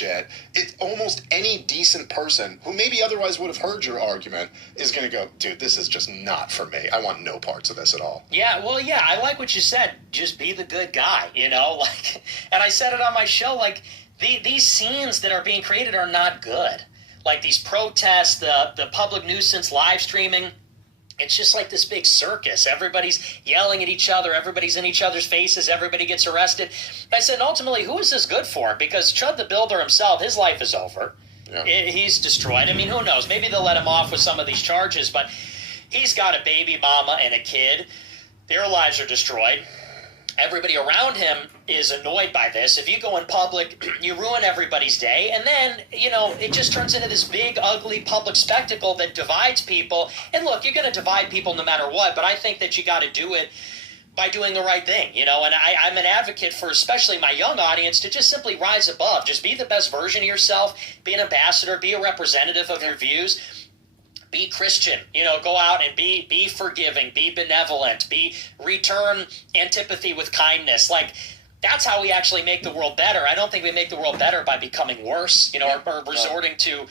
shit, almost any decent person who maybe otherwise would have heard your argument is going to go, dude, this is just not for me. I want no parts of this at all. Yeah, well, yeah, I like what you said. Just be the good guy, like, and I said it on my show, like, these scenes that are being created are not good. Like these protests, the public nuisance, live streaming. It's just like this big circus. Everybody's yelling at each other. Everybody's in each other's faces. Everybody gets arrested. I said, ultimately, who is this good for? Because Chud the Builder himself, his life is over. Yeah. He's destroyed. I mean, who knows? Maybe they'll let him off with some of these charges, but he's got a baby mama and a kid. Their lives are destroyed. Everybody around him is annoyed by this. If you go in public, you ruin everybody's day. And then, it just turns into this big, ugly public spectacle that divides people. And look, you're going to divide people no matter what. But I think that you got to do it by doing the right thing, And I'm an advocate for especially my young audience to just simply rise above. Just be the best version of yourself. Be an ambassador. Be a representative of your views. Be Christian, go out and be forgiving, be benevolent, return antipathy with kindness. Like, that's how we actually make the world better. I don't think we make the world better by becoming worse, or resorting to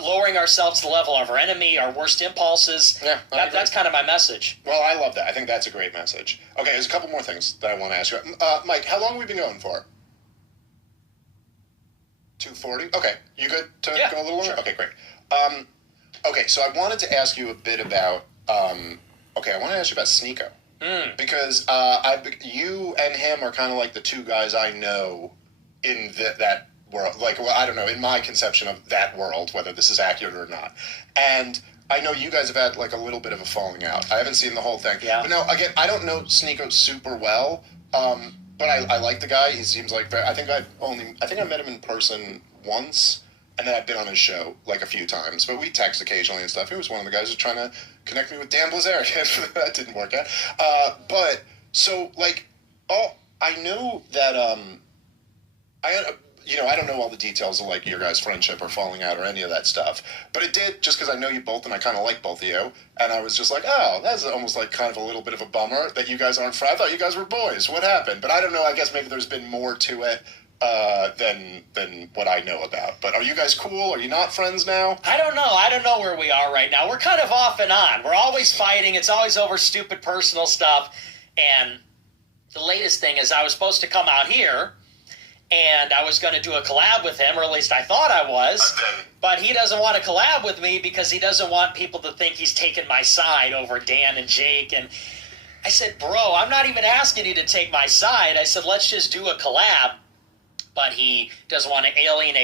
lowering ourselves to the level of our enemy, our worst impulses. Yeah, that's kind of my message. Well, I love that. I think that's a great message. Okay, there's a couple more things that I want to ask you. Mike, how long have we been going for? 2:40? Okay, you good to go a little longer? Sure. Okay, great. Okay, so I wanted to ask you a bit about, I want to ask you about Sneako. Because you and him are kind of like the two guys I know in that world. Like, well, I don't know, in my conception of that world, whether this is accurate or not. And I know you guys have had, like, a little bit of a falling out. I haven't seen the whole thing. Yeah. But no, again, I don't know Sneako super well, but I like the guy. He seems like I think I met him in person once. And then I've been on his show, like, a few times. But we text occasionally and stuff. He was one of the guys who's trying to connect me with Dan Blazerian. That didn't work out. But, so, like, I know that, I don't know all the details of, like, your guys' friendship or falling out or any of that stuff. But it did, just because I know you both and I kind of like both of you. And I was just like, oh, that's almost like kind of a little bit of a bummer that you guys aren't friends. I thought you guys were boys. What happened? But I don't know. I guess maybe there's been more to it than what I know about. But are you guys cool? Are you not friends now? I don't know. I don't know where we are right now. We're kind of off and on. We're always fighting. It's always over stupid personal stuff. And the latest thing is I was supposed to come out here, and I was going to do a collab with him, or at least I thought I was. But he doesn't want to collab with me because he doesn't want people to think he's taken my side over Dan and Jake. And I said, bro, I'm not even asking you to take my side. I said, let's just do a collab. But he doesn't want to alienate